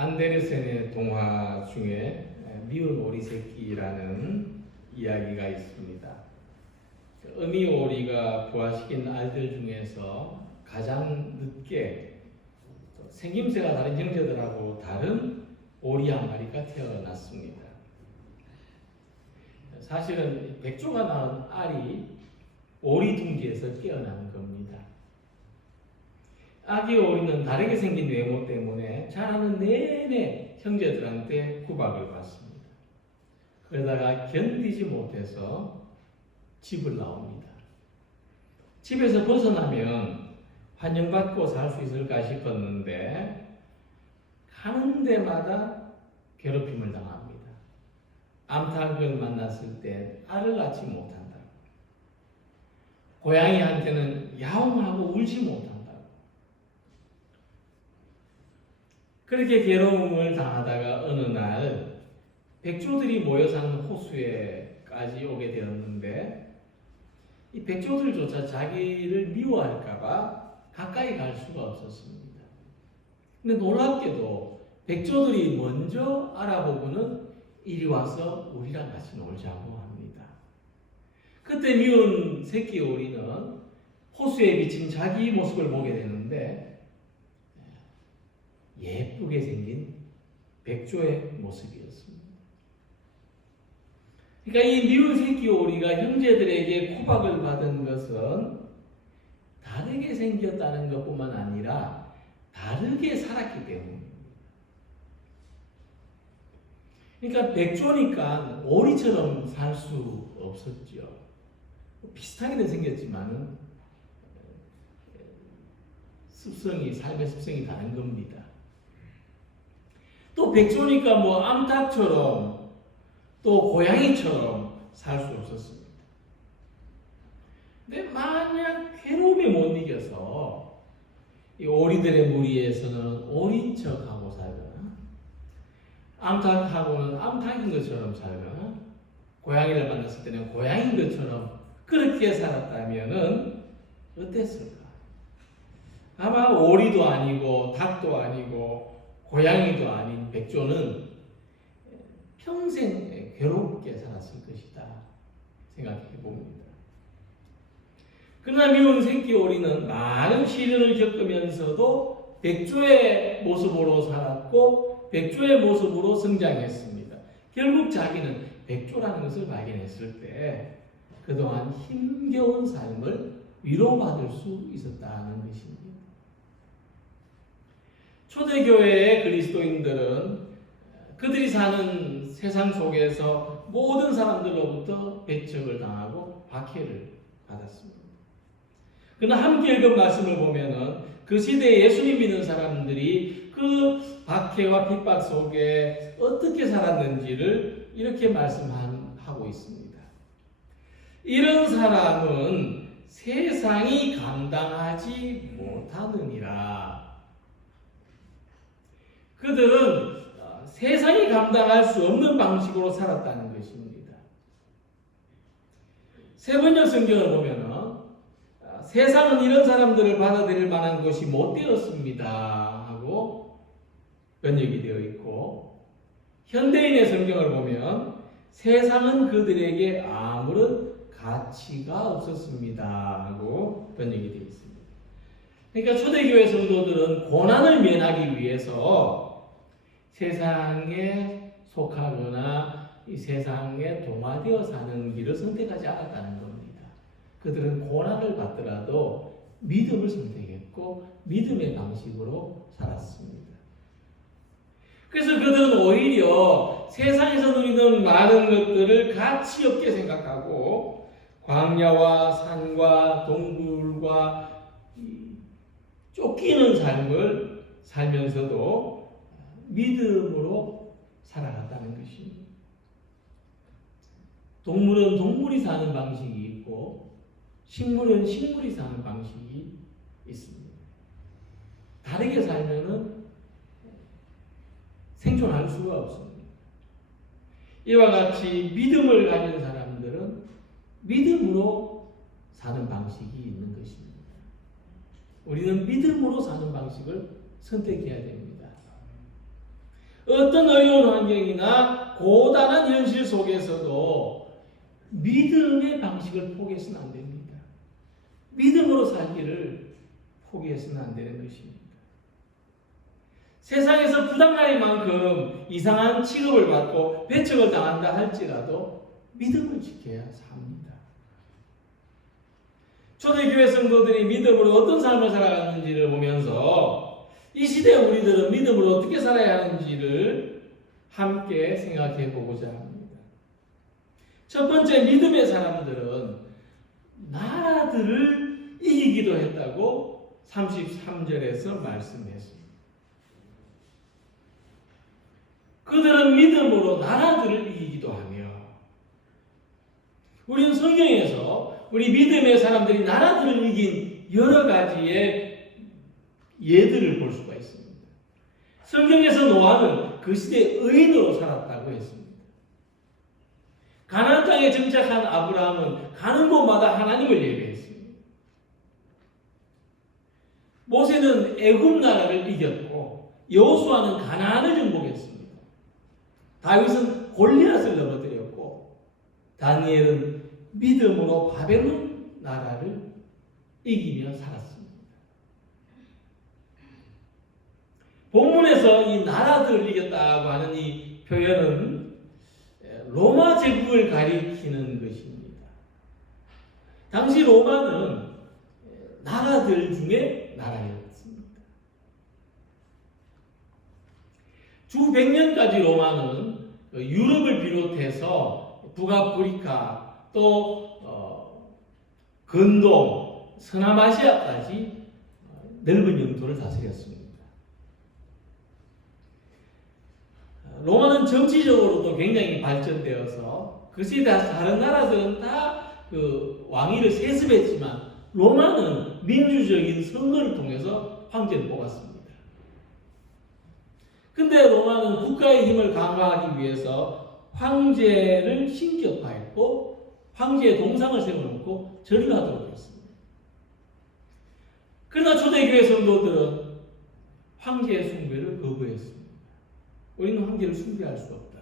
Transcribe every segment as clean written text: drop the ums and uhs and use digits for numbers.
안데르센의 동화 중에 미운 오리 새끼라는 이야기가 있습니다. 어미 오리가 부화시킨 알들 중에서 가장 늦게 생김새가 다른 형제들하고 다른 오리 한 마리가 태어났습니다. 사실은 백조가 낳은 알이 오리 둥지에서 깨어난 겁니다. 아기 오리는 다르게 생긴 외모 때문에 자라는 내내 형제들한테 구박을 받습니다. 그러다가 견디지 못해서 집을 나옵니다. 집에서 벗어나면 환영받고 살 수 있을까 싶었는데 가는 데마다 괴롭힘을 당합니다. 암탉을 만났을 때 알을 낳지 못한다고, 고양이한테는 야옹하고 울지 못한다고, 그렇게 괴로움을 당하다가 어느 날 백조들이 모여 사는 호수에까지 오게 되었는데 이 백조들조차 자기를 미워할까봐 가까이 갈 수가 없었습니다. 근데 놀랍게도 백조들이 먼저 알아보고는 이리 와서 우리랑 같이 놀자고 합니다. 그때 미운 새끼 오리는 호수에 비친 자기 모습을 보게 되는데 예쁘게 생긴 백조의 모습이었습니다. 그러니까 이 미운 새끼 오리가 형제들에게 구박을 받은 것은 다르게 생겼다는 것뿐만 아니라 다르게 살았기 때문입니다. 그러니까 백조니까 오리처럼 살 수 없었죠. 비슷하게는 생겼지만 삶의 습성이 다른 겁니다. 또 백조니까 뭐 암탉처럼 또 고양이처럼 살 수 없었습니다. 근데 만약 괴로움에 못 이겨서 이 오리들의 무리에서는 오리인 척하고 살거나 암탉하고는 암탉인 것처럼 살거나 고양이를 만났을 때는 고양이인 것처럼 그렇게 살았다면은 어땠을까? 아마 오리도 아니고 닭도 아니고 고양이도 아닌 백조는 평생 괴롭게 살았을 것이다 생각해 봅니다. 그러나 미운 새끼 오리는 많은 시련을 겪으면서도 백조의 모습으로 살았고 백조의 모습으로 성장했습니다. 결국 자기는 백조라는 것을 발견했을 때 그동안 힘겨운 삶을 위로받을 수 있었다는 것입니다. 초대교회의 그리스도인들은 그들이 사는 세상 속에서 모든 사람들로부터 배척을 당하고 박해를 받았습니다. 그러나 함께 읽은 말씀을 보면은 그 시대에 예수님 믿는 사람들이 그 박해와 핍박 속에 어떻게 살았는지를 이렇게 말씀하고 있습니다. 이런 사람은 세상이 감당하지 못하느니라. 그들은 세상이 감당할 수 없는 방식으로 살았다는 것입니다. 세번역 성경을 보면은 세상은 이런 사람들을 받아들일 만한 것이 못 되었습니다 하고 번역이 되어 있고, 현대인의 성경을 보면 세상은 그들에게 아무런 가치가 없었습니다 하고 번역이 되어 있습니다. 그러니까 초대교회 성도들은 고난을 면하기 위해서 세상에 속하거나 이 세상에 동화되어 사는 길을 선택하지 않았다는 겁니다. 그들은 고난을 받더라도 믿음을 선택했고 믿음의 방식으로 살았습니다. 그래서 그들은 오히려 세상에서 누리는 많은 것들을 가치 없게 생각하고 광야와 산과 동굴과 쫓기는 삶을 살면서도 믿음으로 살아갔다는 것입니다. 동물은 동물이 사는 방식이 있고 식물은 식물이 사는 방식이 있습니다. 다르게 살면은 생존할 수가 없습니다. 이와 같이 믿음을 가진 사람들은 믿음으로 사는 방식이 있는 것입니다. 우리는 믿음으로 사는 방식을 선택해야 됩니다. 어떤 어려운 환경이나 고단한 현실 속에서도 믿음의 방식을 포기해서는 안 됩니다. 믿음으로 살기를 포기해서는 안 되는 것입니다. 세상에서 부당할 만큼 이상한 취급을 받고 배척을 당한다 할지라도 믿음을 지켜야 삽니다. 초대교회 성도들이 믿음으로 어떤 삶을 살아가는지를 보면서 이 시대 우리들은 믿음으로 어떻게 살아야 하는지를 함께 생각해 보고자 합니다. 첫 번째, 믿음의 사람들은 나라들을 이기기도 했다고 33절에서 말씀했습니다. 그들은 믿음으로 나라들을 이기기도 하며, 우리는 성경에서 우리 믿음의 사람들이 나라들을 이긴 여러 가지의 예들을 볼 수가 있습니다. 성경에서 노아는 그 시대의 의인으로 살았다고 했습니다. 가나안 땅에 정착한 아브라함은 가는 곳마다 하나님을 예배했습니다. 모세는 애굽 나라를 이겼고 여호수아는 가나안을 정복했습니다. 다윗은 골리앗을 넘어뜨렸고 다니엘은 믿음으로 바벨론 나라를 이기며 살았습니다. 본문에서 이 나라들을 이겼다고 하는 이 표현은 로마 제국을 가리키는 것입니다. 당시 로마는 나라들 중에 나라였습니다. 주 100년까지 로마는 유럽을 비롯해서 북아프리카 또 근동, 서남아시아까지 넓은 영토를 다스렸습니다. 로마는 정치적으로도 굉장히 발전되어서 그 시대 다른 나라들은 다 그 왕위를 세습했지만 로마는 민주적인 선거를 통해서 황제를 뽑았습니다. 근데 로마는 국가의 힘을 강화하기 위해서 황제를 신격화했고 황제의 동상을 세워놓고 절을 하도록 했습니다. 그러나 초대교회 성도들은 황제의 숭배를 거부했습니다. 우리는 황제를 숭배할 수 없다.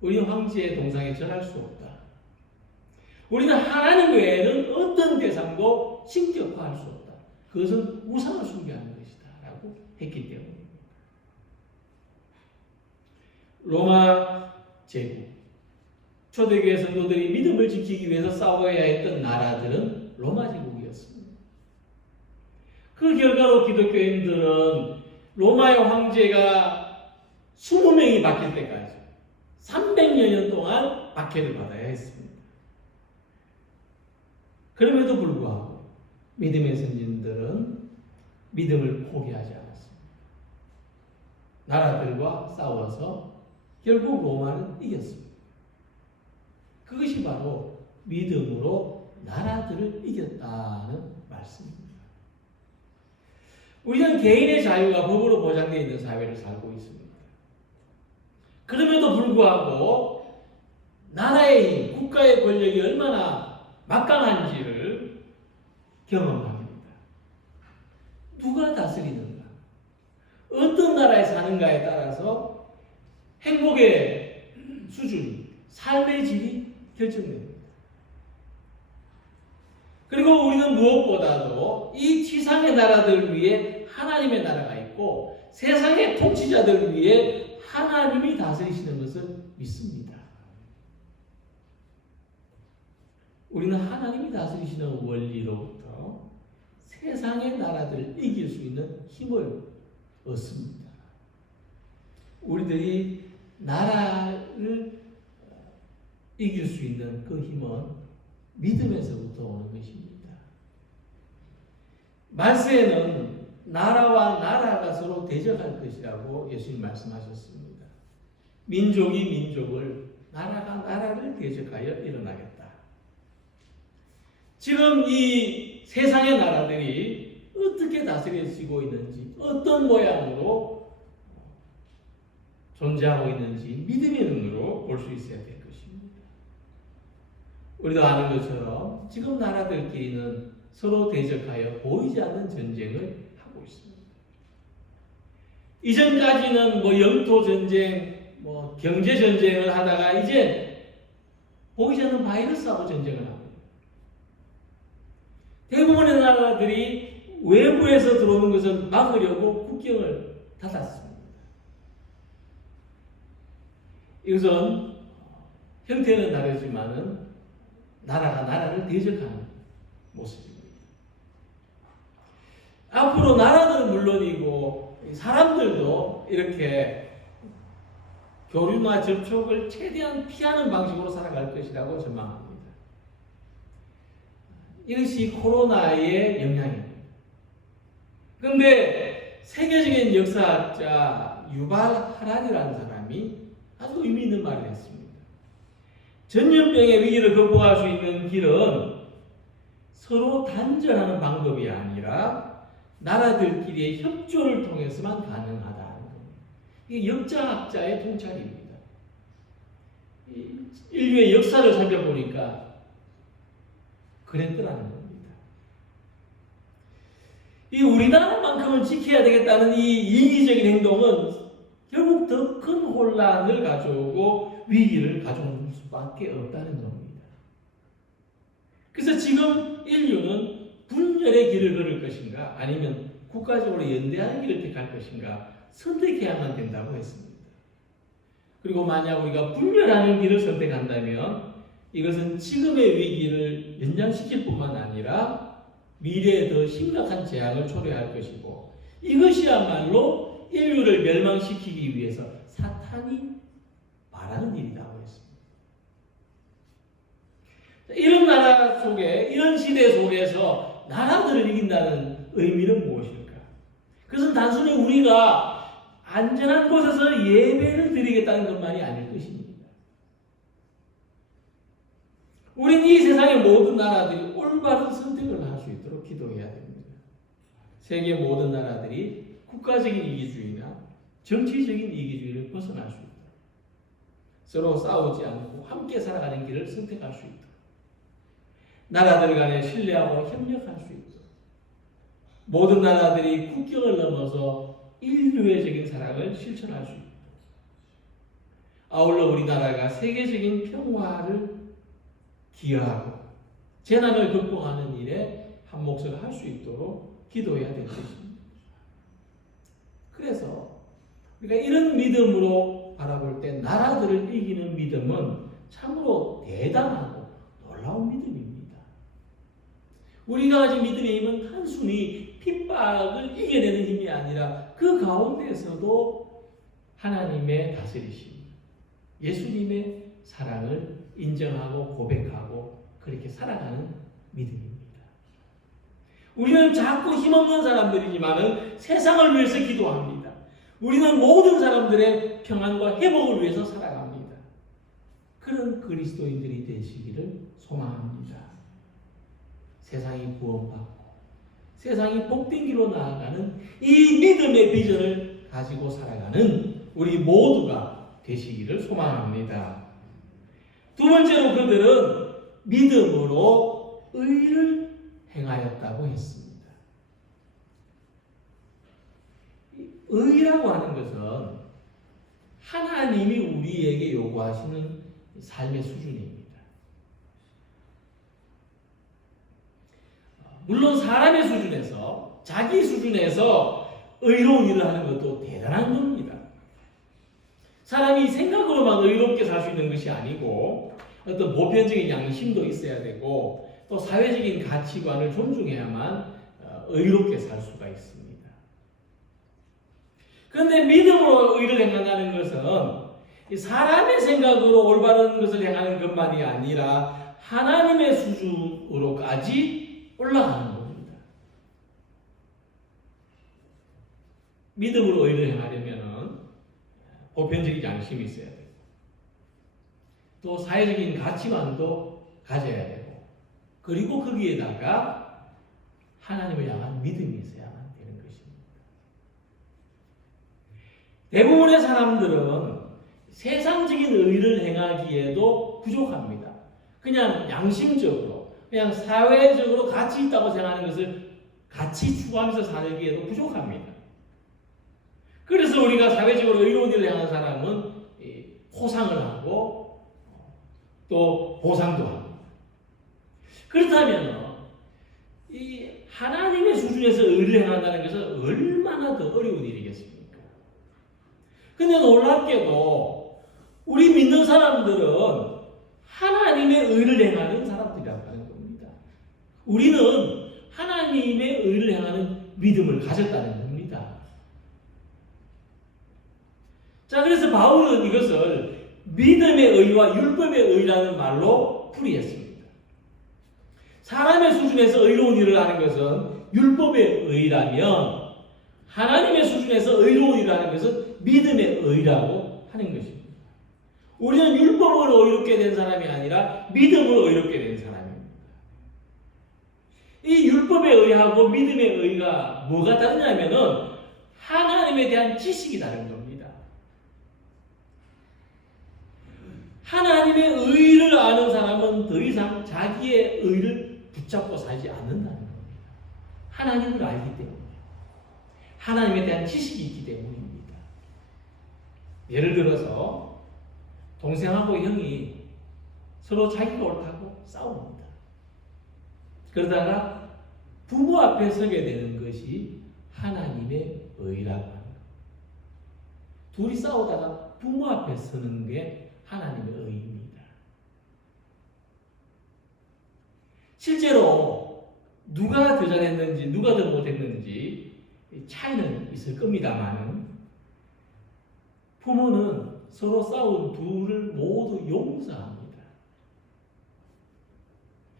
우리는 황제의 동상에 절할 수 없다. 우리는 하나님 외에는 어떤 대상도 신격화할 수 없다. 그것은 우상을 숭배하는 것이다 라고 했기 때문입니다. 로마 제국, 초대교회 성도들이 믿음을 지키기 위해서 싸워야 했던 나라들은 로마 제국이었습니다. 그 결과로 기독교인들은 로마의 황제가 20명이 바뀔 때까지 300여 년 동안 박해를 받아야 했습니다. 그럼에도 불구하고 믿음의 선진들은 믿음을 포기하지 않았습니다. 나라들과 싸워서 결국 로마는 이겼습니다. 그것이 바로 믿음으로 나라들을 이겼다는 말씀입니다. 우리는 개인의 자유가 법으로 보장되어 있는 사회를 살고 있습니다. 그럼에도 불구하고 나라의 힘, 국가의 권력이 얼마나 막강한지를 경험합니다. 누가 다스리는가? 어떤 나라에 사는가에 따라서 행복의 수준, 삶의 질이 결정됩니다. 그리고 우리는 무엇보다도 이 지상의 나라들 위에 하나님의 나라가 있고 세상의 통치자들 위에 하나님이 다스리시는 것을 믿습니다. 우리는 하나님이 다스리시는 원리로부터 세상의 나라들을 이길 수 있는 힘을 얻습니다. 우리들이 나라를 이길 수 있는 그 힘은 믿음에서부터 오는 것입니다. 말세에는 나라와 나라가 서로 대적할 것이라고 예수님 말씀하셨습니다. 민족이 민족을, 나라가 나라를 대적하여 일어나겠다. 지금 이 세상의 나라들이 어떻게 다스려지고 있는지, 어떤 모양으로 존재하고 있는지 믿음의 눈으로 볼 수 있어야 될 것입니다. 우리도 아는 것처럼 지금 나라들끼리는 서로 대적하여 보이지 않는 전쟁을 하고 있습니다. 이전까지는 뭐 영토 전쟁, 뭐 경제 전쟁을 하다가 이제 보이지 않는 바이러스하고 전쟁을 합니다. 대부분의 나라들이 외부에서 들어오는 것을 막으려고 국경을 닫았습니다. 이것은 형태는 다르지만은 나라가 나라를 대적하는 모습입니다. 앞으로 나라들은 물론이고 사람들도 이렇게 교류나 접촉을 최대한 피하는 방식으로 살아갈 것이라고 전망합니다. 이것이 코로나의 영향입니다. 그런데 세계적인 역사학자 유발 하라리라는 사람이 아주 의미 있는 말을 했습니다. 전염병의 위기를 극복할 수 있는 길은 서로 단절하는 방법이 아니라 나라들끼리의 협조를 통해서만 가능하다는 겁니다. 이게 역사학자의 통찰입니다. 인류의 역사를 살펴보니까 그랬더라는 겁니다. 이 우리나라만큼은 지켜야 되겠다는 이 이기적인 행동은 결국 더 큰 혼란을 가져오고 위기를 가져올 수밖에 없다는 겁니다. 그래서 지금 인류는 분열의 길을 걸을 것인가 아니면 국가적으로 연대하는 길을 택할 것인가 선택해야만 된다고 했습니다. 그리고 만약 우리가 분열하는 길을 선택한다면 이것은 지금의 위기를 연장시킬 뿐만 아니라 미래에 더 심각한 재앙을 초래할 것이고 이것이야말로 인류를 멸망시키기 위해서 사탄이 말하는 일이라고 했습니다. 이런 나라 속에 이런 시대 속에서 나라들을 이긴다는 의미는 무엇일까? 그것은 단순히 우리가 안전한 곳에서 예배를 드리겠다는 것만이 아닐 것입니다. 우리는 이 세상의 모든 나라들이 올바른 선택을 할 수 있도록 기도해야 됩니다. 세계 모든 나라들이 국가적인 이기주의나 정치적인 이기주의를 벗어날 수 있도록 서로 싸우지 않고 함께 살아가는 길을 선택할 수 있도록 나라들 간에 신뢰하고 협력할 수 있도록 모든 나라들이 국경을 넘어서 인류애적인 사랑을 실천할 수 있도록 아울러 우리나라가 세계적인 평화를 기여하고 재난을 극복하는 일에 한 몫을 할 수 있도록 기도해야 될 것입니다. 그래서 우리가 이런 믿음으로 바라볼 때 나라들을 이기는 믿음은 참으로 대단하고 놀라운 믿음입니다. 우리가 가진 믿음의 힘은 단순히 핍박을 이겨내는 힘이 아니라 그 가운데에서도 하나님의 다스리심, 예수님의 사랑을 인정하고 고백하고 그렇게 살아가는 믿음입니다. 우리는 자꾸 힘없는 사람들이지만 세상을 위해서 기도합니다. 우리는 모든 사람들의 평안과 회복을 위해서 살아갑니다. 그런 그리스도인들이 되시기를 소망합니다. 세상이 구원받고 세상이 복된 길로 나아가는 이 믿음의 비전을 가지고 살아가는 우리 모두가 되시기를 소망합니다. 두 번째로 그들은 믿음으로 의를 행하였다고 했습니다. 의라고 하는 것은 하나님이 우리에게 요구하시는 삶의 수준입니다. 물론 사람의 수준에서 자기 수준에서 의로운 일을 하는 것도 대단한 겁니다. 사람이 생각으로만 의롭게 살 수 있는 것이 아니고 어떤 보편적인 양심도 있어야 되고 또 사회적인 가치관을 존중해야만 의롭게 살 수가 있습니다. 그런데 믿음으로 의를 행한다는 것은 사람의 생각으로 올바른 것을 행하는 것만이 아니라 하나님의 수준으로까지 올라가는 겁니다. 믿음으로 의를 행하려면 보편적인 양심이 있어야 되고 또 사회적인 가치관도 가져야 되고 그리고 거기에다가 하나님을 향한 믿음이 있어야만 되는 것입니다. 대부분의 사람들은 세상적인 의를 행하기에도 부족합니다. 그냥 양심적으로, 그냥 사회적으로 가치 있다고 생각하는 것을 같이 추구하면서 살기에도 부족합니다. 그래서 그래서 우리가 사회적으로 의로운 일을 향한 사람은 포상을 하고 또 보상도 합니다. 그렇다면 이 하나님의 수준에서 의를 행한다는 것은 얼마나 더 어려운 일이겠습니까? 근데 놀랍게도 우리 믿는 사람들은 하나님의 의를 행하는 사람들이라고 하는 겁니다. 우리는 하나님의 의를 행하는 믿음을 가졌다는 겁니다. 자, 그래서 바울은 이것을 믿음의 의와 율법의 의라는 말로 풀이했습니다. 사람의 수준에서 의로운 일을 하는 것은 율법의 의라면 하나님의 수준에서 의로운 일을 하는 것은 믿음의 의라고 하는 것입니다. 우리는 율법으로 의롭게 된 사람이 아니라 믿음으로 의롭게 된 사람입니다. 이 율법의 의하고 믿음의 의가 뭐가 다르냐면은 하나님에 대한 지식이 다른 겁니다. 하나님의 의를 아는 사람은 더 이상 자기의 의를 붙잡고 살지 않는다는 겁니다. 하나님을 알기 때문에. 하나님에 대한 지식이 있기 때문입니다. 예를 들어서 동생하고 형이 서로 자기가 옳다고 싸웁니다. 그러다가 부모 앞에 서게 되는 것이 하나님의 의라고 합니다. 둘이 싸우다가 부모 앞에 서는 게 하나님의 의입니다. 실제로 누가 더 잘했는지 누가 더 못했는지 차이는 있을 겁니다만 부모는 서로 싸운 둘을 모두 용서합니다.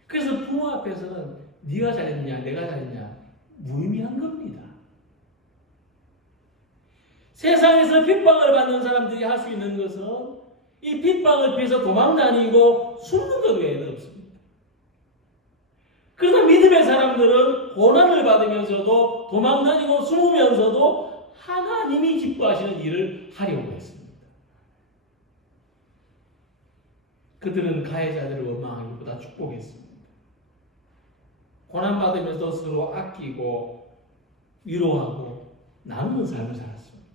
그래서 부모 앞에서는 네가 잘했냐 내가 잘했냐 무의미한 겁니다. 세상에서 핍박을 받는 사람들이 할 수 있는 것은 이 핍박을 피해서 도망다니고 숨는 것 외에는 없습니다. 그러나 믿음의 사람들은 고난을 받으면서도 도망다니고 숨으면서도 하나님이 기뻐하시는 일을 하려고 했습니다. 그들은 가해자들을 원망하기보다 축복했습니다. 고난받으면서 서로 아끼고 위로하고 나누는 삶을 살았습니다.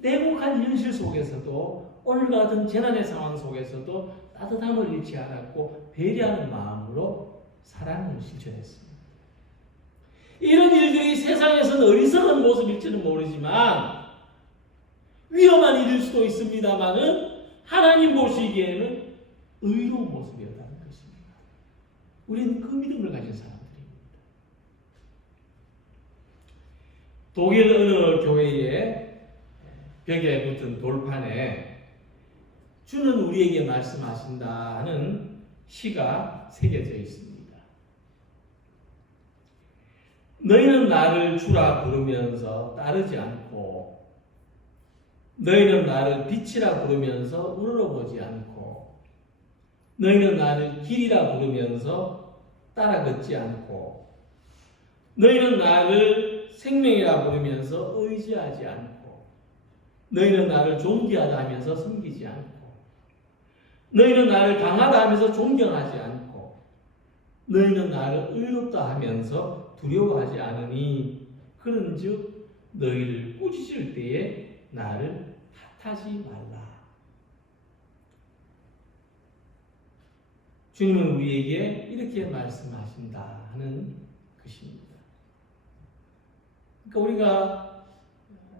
냉혹한 현실 속에서도 오늘과 같은 재난의 상황 속에서도 따뜻함을 잃지 않았고 배려하는 마음으로 사랑을 실천했습니다. 이런 일들이 세상에서는 어리석은 모습일지는 모르지만 위험한 일일 수도 있습니다만은 하나님 보시기에는 의로운 모습이었다는 것입니다. 우리는 그 믿음을 가진 사람들입니다. 독일 어느 교회의 벽에 붙은 돌판에 주는 우리에게 말씀하신다는 시가 새겨져 있습니다. 너희는 나를 주라 부르면서 따르지 않고 너희는 나를 빛이라 부르면서 우러러보지 않고 너희는 나를 길이라 부르면서 따라 걷지 않고 너희는 나를 생명이라 부르면서 의지하지 않고 너희는 나를 존귀하다 하면서 섬기지 않고 너희는 나를 강하다 하면서 존경하지 않고 너희는 나를 의롭다 하면서 두려워하지 않으니 그런즉 너희를 꾸짖을 때에 나를 탓하지 말라. 주님은 우리에게 이렇게 말씀하신다 하는 것입니다. 그러니까 우리가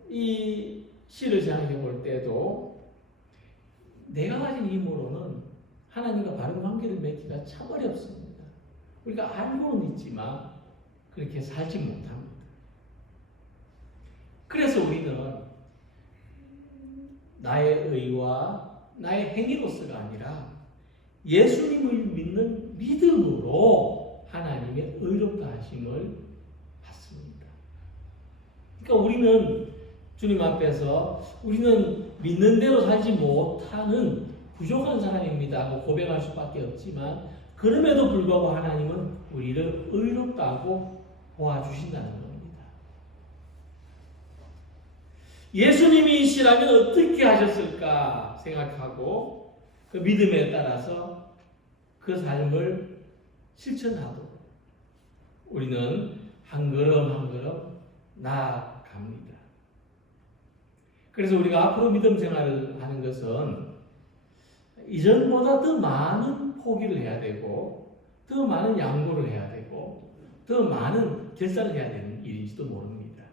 이 시를 생각해 볼 때도 내가 가진 힘으로는 하나님과 바른 관계를 맺기가 참 어렵습니다. 우리가 알고는 있지만 그렇게 살지 못합니다. 그래서 우리는 나의 의와 나의 행위로서가 아니라 예수님을 믿는 믿음으로 하나님의 의롭다 하심을 받습니다. 그러니까 우리는 주님 앞에서 우리는 믿는 대로 살지 못하는 부족한 사람입니다 하고 고백할 수밖에 없지만 그럼에도 불구하고 하나님은 우리를 의롭다고 도와주신다는 겁니다. 예수님이시라면 어떻게 하셨을까 생각하고 그 믿음에 따라서 그 삶을 실천하도록 우리는 한 걸음 한 걸음 나아갑니다. 그래서 우리가 앞으로 믿음 생활을 하는 것은 이전보다 더 많은 포기를 해야 되고 더 많은 양보를 해야 되고 더 많은 결단을 해야 되는 일인지도 모릅니다.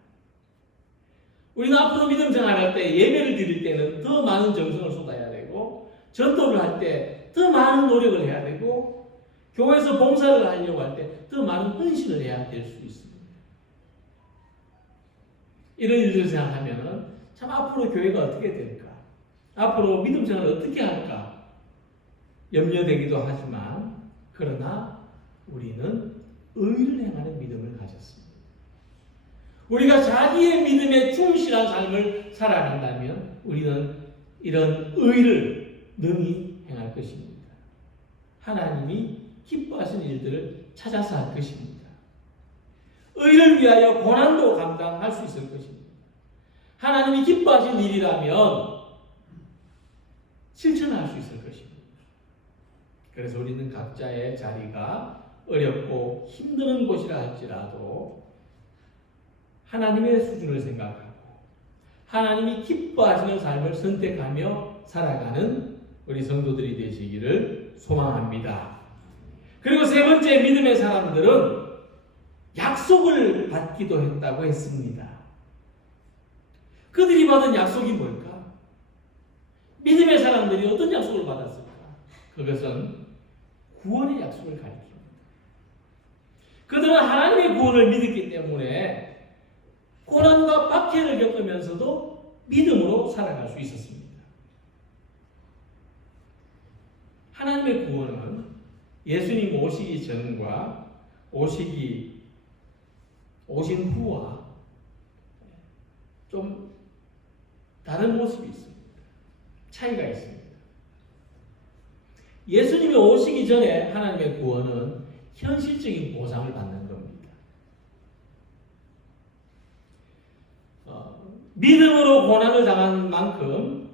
우리는 앞으로 믿음 생활할 때 예배를 드릴 때는 더 많은 정성을 쏟아야 되고 전도를 할 때 더 많은 노력을 해야 되고 교회에서 봉사를 하려고 할 때 더 많은 헌신을 해야 될 수 있습니다. 이런 일들을 생각하면 참 앞으로 교회가 어떻게 될까? 앞으로 믿음 생활을 어떻게 할까? 염려되기도 하지만 그러나 우리는 의를 행하는 믿음을 가졌습니다. 우리가 자기의 믿음에 충실한 삶을 살아간다면 우리는 이런 의를 능히 행할 것입니다. 하나님이 기뻐하시는 일들을 찾아서 할 것입니다. 의를 위하여 고난도 감당할 수 있을 것입니다. 하나님이 기뻐하시는 일이라면 실천할 수 있을 것입니다. 그래서 우리는 각자의 자리가 어렵고 힘든 곳이라 할지라도 하나님의 수준을 생각하고 하나님이 기뻐하시는 삶을 선택하며 살아가는 우리 성도들이 되시기를 소망합니다. 그리고 세 번째, 믿음의 사람들은 약속을 받기도 했다고 했습니다. 그들이 받은 약속이 뭘까? 믿음의 사람들이 어떤 약속을 받았을까? 그것은 구원의 약속을 가리킵니다. 그들은 하나님의 구원을 믿었기 때문에 고난과 박해를 겪으면서도 믿음으로 살아갈 수 있었습니다. 하나님의 구원은 예수님 오시기 전과 오신 후와 좀 다른 모습이 있습니다. 차이가 있습니다. 예수님이 오시기 전에 하나님의 구원은 현실적인 보상을 받는 겁니다. 믿음으로 고난을 당한 만큼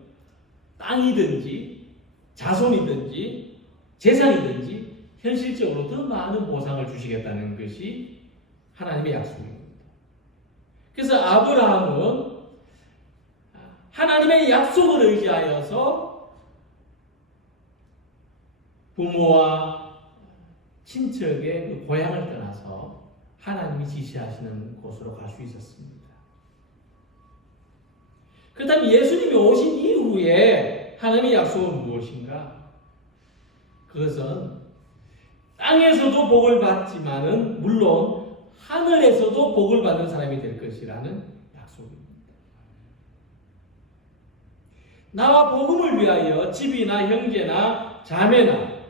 땅이든지 자손이든지 재산이든지 현실적으로 더 많은 보상을 주시겠다는 것이 하나님의 약속입니다. 그래서 아브라함은 하나님의 약속을 의지하여서 부모와 친척의 그 고향을 떠나서 하나님이 지시하시는 곳으로 갈 수 있었습니다. 그렇다면 예수님이 오신 이후에 하나님의 약속은 무엇인가? 그것은 땅에서도 복을 받지만은 물론 하늘에서도 복을 받는 사람이 될 것이라는 약속입니다. 나와 복음을 위하여 집이나 형제나 자매나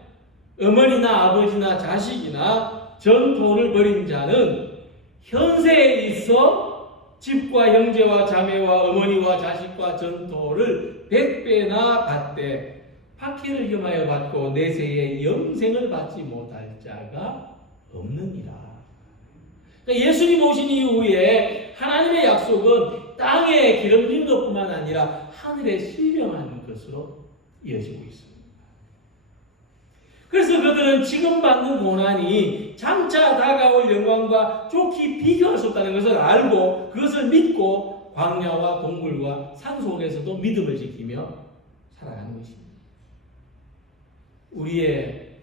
어머니나 아버지나 자식이나 전토를 벌인 자는 현세에 있어 집과 형제와 자매와 어머니와 자식과 전토를 100배나 받되 박해를 겸하여 받고 내세에 영생을 받지 못할 자가 없느니라. 그러니까 예수님 오신 이후에 하나님의 약속은 땅에 기름진 것뿐만 아니라 하늘에 신령한 것으로 이어지고 있습니다. 그래서 그들은 지금 받는 고난이 장차 다가올 영광과 좋게 비교할 수 없다는 것을 알고 그것을 믿고 광야와 동굴과 산속에서도 믿음을 지키며 살아가는 것입니다. 우리의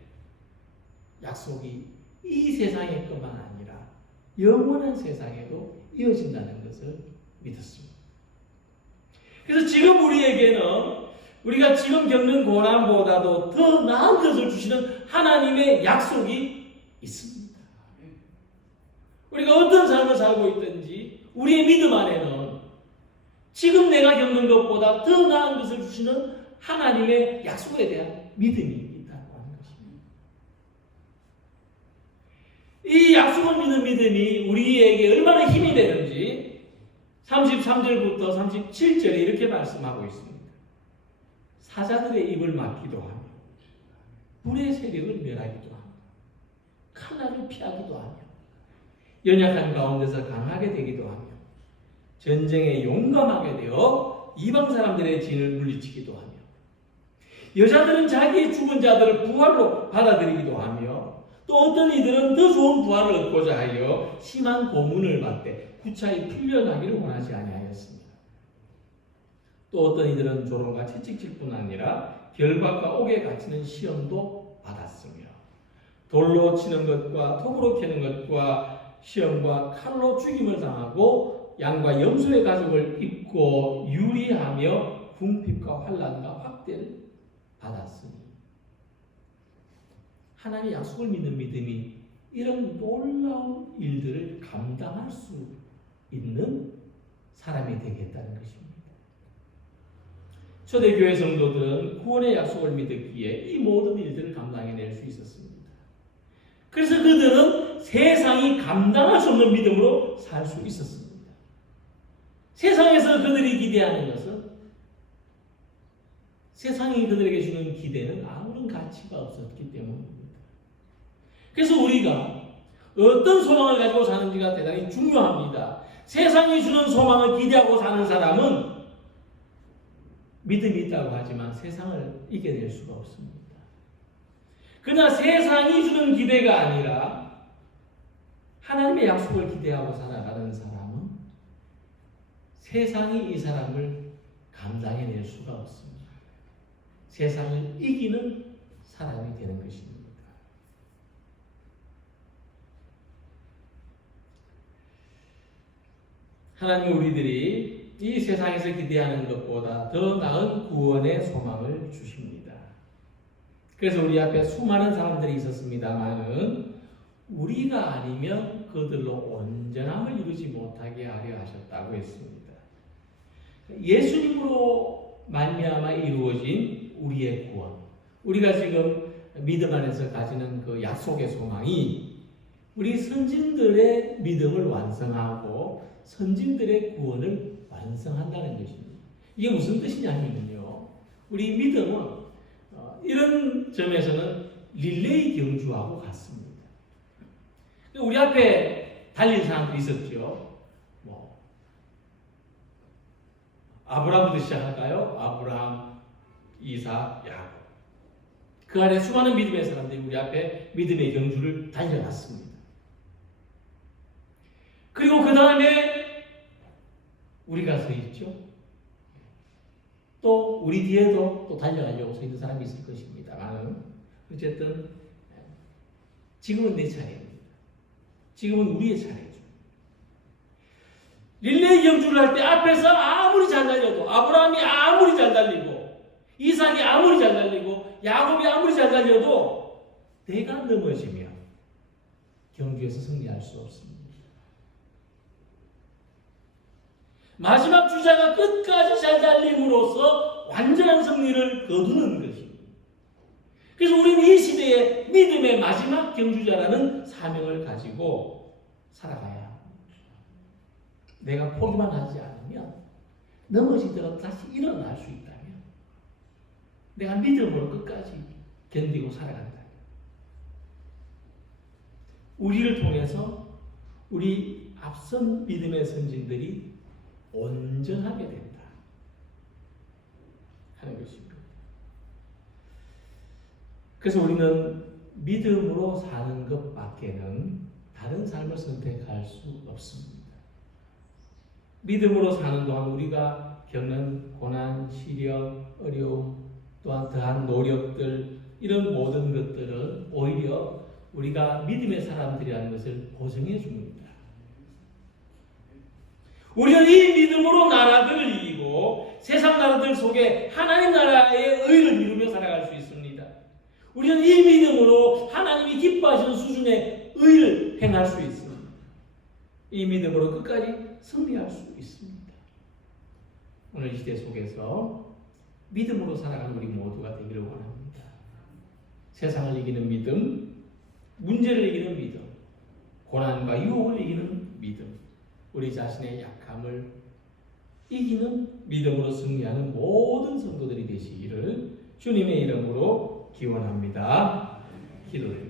약속이 이 세상의 것만 아니라 영원한 세상에도 이어진다는 것을 믿었습니다. 그래서 지금 우리에게는 우리가 지금 겪는 고난보다도 더 나은 것을 주시는 하나님의 약속이 있습니다. 우리가 어떤 삶을 살고 있든지 우리의 믿음 안에는 지금 내가 겪는 것보다 더 나은 것을 주시는 하나님의 약속에 대한 믿음이 있다고 하는 것입니다. 이 약속을 믿는 믿음이 우리에게 얼마나 힘이 되는지 33절부터 37절에 이렇게 말씀하고 있습니다. 사자들의 입을 막기도 하며 불의 세력을 멸하기도 하며 칼날을 피하기도 하며 연약한 가운데서 강하게 되기도 하며 전쟁에 용감하게 되어 이방 사람들의 진을 물리치기도 하며 여자들은 자기의 죽은 자들을 부활로 받아들이기도 하며 또 어떤 이들은 더 좋은 부활을 얻고자 하여 심한 고문을 받되 구차히 풀려나기를 원하지 아니하였습니다. 또 어떤 이들은 조롱과 채찍질뿐 아니라 결박과 옥에 갇히는 시험도 받았으며 돌로 치는 것과 톱으로 캐는 것과 시험과 칼로 죽임을 당하고 양과 염소의 가죽을 입고 유리하며 궁핍과 환난과 학대를 받았으니 하나님의 약속을 믿는 믿음이 이런 놀라운 일들을 감당할 수 있는 사람이 되겠다는 것입니다. 초대교회 성도들은 구원의 약속을 믿었기에 이 모든 일들을 감당해낼 수 있었습니다. 그래서 그들은 세상이 감당할 수 없는 믿음으로 살 수 있었습니다. 세상에서 그들이 기대하는 것은 세상이 그들에게 주는 기대는 아무런 가치가 없었기 때문입니다. 그래서 우리가 어떤 소망을 가지고 사는지가 대단히 중요합니다. 세상이 주는 소망을 기대하고 사는 사람은 믿음이 있다고 하지만 세상을 이겨낼 수가 없습니다. 그러나 세상이 주는 기대가 아니라 하나님의 약속을 기대하고 살아가는 사람은 세상이 이 사람을 감당해낼 수가 없습니다. 세상을 이기는 사람이 되는 것입니다. 하나님 우리들이 이 세상에서 기대하는 것보다 더 나은 구원의 소망을 주십니다. 그래서 우리 앞에 수많은 사람들이 있었습니다만은 우리가 아니면 그들로 온전함을 이루지 못하게 하려 하셨다고 했습니다. 예수님으로 말미암아 이루어진 우리의 구원, 우리가 지금 믿음 안에서 가지는 그 약속의 소망이 우리 선진들의 믿음을 완성하고 선진들의 구원을 완성한다는 것입니다. 이게 무슨 뜻이냐면요, 우리 믿음은 이런 점에서는 릴레이 경주하고 같습니다. 우리 앞에 달린 사람들이 있었죠. 아브라함부터 시작할까요? 아브라함, 이삭, 야곱. 그 안에 수많은 믿음의 사람들이 우리 앞에 믿음의 경주를 달려갔습니다. 그리고 그 다음에 우리가 서 있죠. 또 우리 뒤에도 또 달려가려고 서 있는 사람이 있을 것입니다만 어쨌든 지금은 내 차례입니다. 지금은 우리의 차례죠. 릴레이 경주를 할 때 앞에서 아무리 잘 달려도 아브라함이 아무리 잘 달리고 이삭이 아무리 잘 달리고 야곱이 아무리 잘 달려도 내가 넘어지면 경주에서 승리할 수 없습니다. 마지막 주자가 끝까지 잘 달림으로써 완전한 승리를 거두는 것입니다. 그래서 우리는 이 시대에 믿음의 마지막 경주자라는 사명을 가지고 살아가야 합니다. 내가 포기만 하지 않으면 넘어지더라도 다시 일어날 수 있다면 내가 믿음으로 끝까지 견디고 살아간다. 우리를 통해서 우리 앞선 믿음의 선진들이 온전하게 된다 하는 것입니다. 그래서 우리는 믿음으로 사는 것밖에는 다른 삶을 선택할 수 없습니다. 믿음으로 사는 동안 우리가 겪는 고난, 시련, 어려움, 또한 더한 노력들, 이런 모든 것들은 오히려 우리가 믿음의 사람들이라는 것을 보증해 줍니다. 우리는 이 믿음으로 나라들을 이기고 세상 나라들 속에 하나님 나라의 의를 이루며 살아갈 수 있습니다. 우리는 이 믿음으로 하나님이 기뻐하시는 수준의 의를 행할 수 있습니다. 이 믿음으로 끝까지 승리할 수 있습니다. 오늘 이 시대 속에서 믿음으로 살아가는 우리 모두가 되기를 원합니다. 세상을 이기는 믿음, 문제를 이기는 믿음, 고난과 유혹을 이기는 믿음, 우리 자신의 약함을 이기는 믿음으로 승리하는 모든 성도들이 되시기를 주님의 이름으로 기원합니다. 기도드립니다.